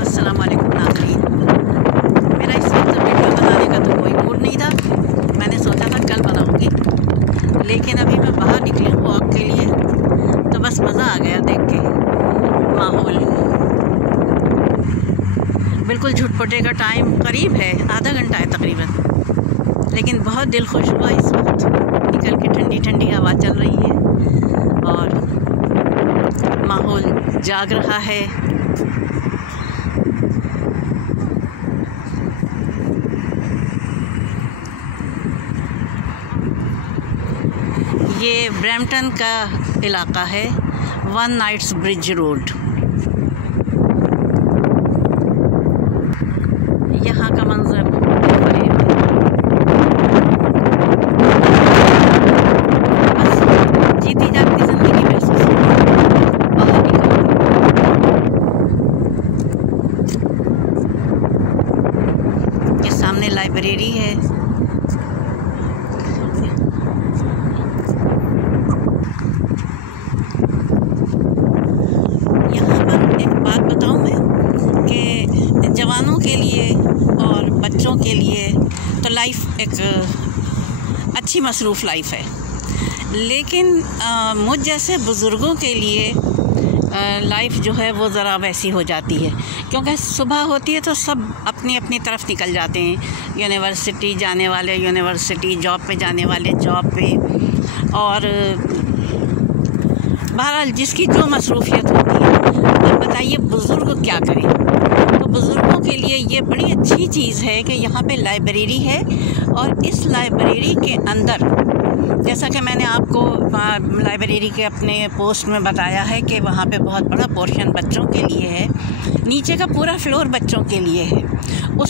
अस्सलामुअलैकुम नाज़रीन, मेरा इस वक्त वीडियो बनाने का तो कोई मूड नहीं था। मैंने सोचा था कल बनाऊंगी, लेकिन अभी मैं बाहर निकली हूँ वॉक के लिए, तो बस मज़ा आ गया देख के माहौल। बिल्कुल झुटपटे का टाइम करीब है, आधा घंटा है तकरीबन, लेकिन बहुत दिल खुश हुआ इस वक्त निकल के। ठंडी ठंडी हवा चल रही है और माहौल जाग रहा है। ये ब्रैम्पटन का इलाका है, वन नाइट्स ब्रिज रोड। यहाँ का मंजर बस जीती जागती ज़िंदगी महसूस होती है बाहर निकल। ये सामने लाइब्रेरी है। एक बात बताऊं मैं कि जवानों के लिए और बच्चों के लिए तो लाइफ एक अच्छी मसरूफ़ लाइफ है, लेकिन मुझ जैसे बुज़ुर्गों के लिए लाइफ जो है वो ज़रा वैसी हो जाती है, क्योंकि सुबह होती है तो सब अपनी अपनी तरफ निकल जाते हैं। यूनिवर्सिटी जाने वाले यूनिवर्सिटी, जॉब पे जाने वाले जॉब पे, और बहरहाल जिसकी जो मसरूफ़ियत होती है। अब बताइए बुज़ुर्ग क्या करें? तो बुज़ुर्गों के लिए ये बड़ी अच्छी चीज़ है कि यहाँ पे लाइब्रेरी है, और इस लाइब्रेरी के अंदर, जैसा कि मैंने आपको लाइब्रेरी के अपने पोस्ट में बताया है कि वहाँ पे बहुत बड़ा पोर्शन बच्चों के लिए है, नीचे का पूरा फ्लोर बच्चों के लिए है। उस